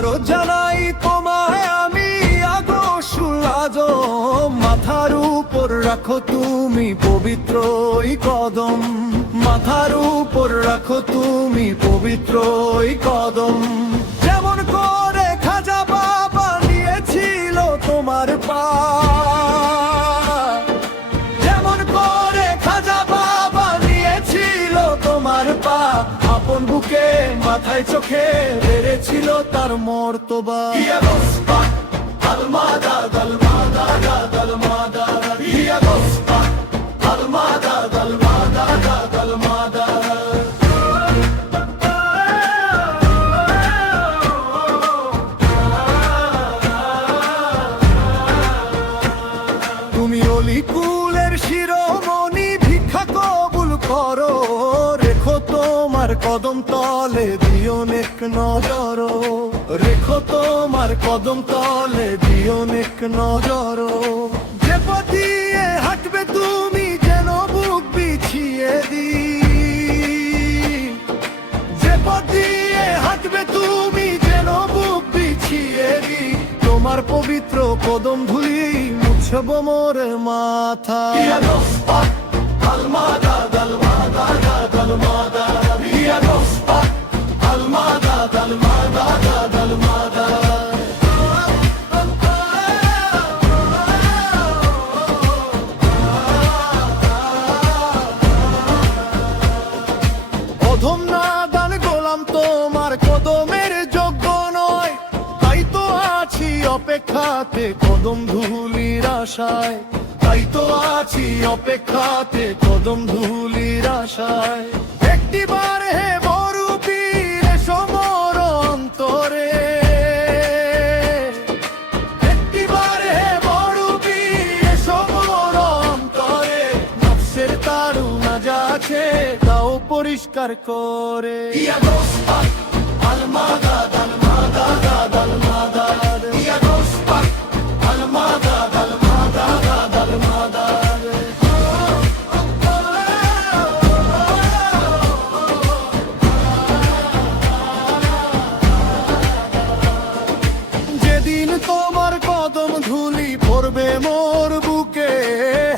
আরো জানাই তোমায় আমি আগোশুল আজম, মাথার উপর রাখো তুমি পবিত্র ওই কদম, মাথার উপর রাখো তুমি পবিত্র ওই কদম। যেমন করে খাজা বাবা নিয়েছিল তোমার পা, যেমন করে খাজা বাবা নিয়েছিল তোমার পা, আপন বুকে মাথায় চোখে বেড়েছিল তার মর্তবা। তুমি অলিকুলের শিরোমণি, ভিক্ষা কবুল করো, রেখো তোমার কদম তলে দিও নেক নজর, রেখো তোমার কদম তলে দিও নেক নজর। যে পথ দিয়ে হাঁটবে তুমি যেন বুক বিছিয়ে দিই, যে পথ দিয়ে হাঁটবে তুমি যেন বুক বিছিয়ে দিই, তোমার পবিত্র কদম ধুলি মুছব মোর মাথা। অধম নাদান গোলাম তোমার কদমের যোগ্য নয়, তাই তো আছি অপেক্ষাতে কদম ধুলির আশায়, তাই তো আছি অপেক্ষাতে কদম ধুলির আশায়। একটিবার হে বড় পীর এসো মোর অন্তরে, একটিবার হে বড় পীর এসো মোর অন্তরে, নফসের তাড়না যা আছে তাও পরিষ্কার করে। যেদিন তোমার কদম ধুলি পড়বে মোর বুকে,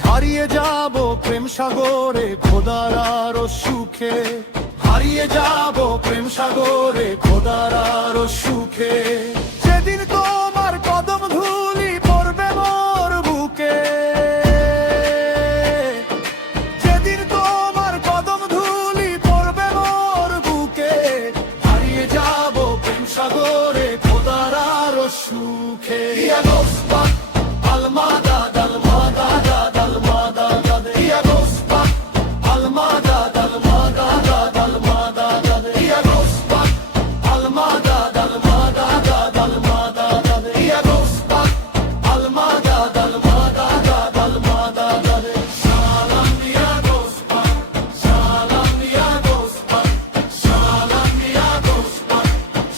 হারিয়ে যাব প্রেম সাগরে খোদার আরো সুখে, হারিয়ে যাব প্রেম সাগরে খোদার আরো সুখে। যেদিন তোমার কদম ধুলি পড়বে মোর বুকে, যেদিন তোমার কদম ধুলি পড়বে মোর বুকে, হারিয়ে যাব প্রেম সাগরে খোদার আরো সুখে।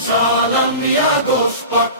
Salam ya Gospa.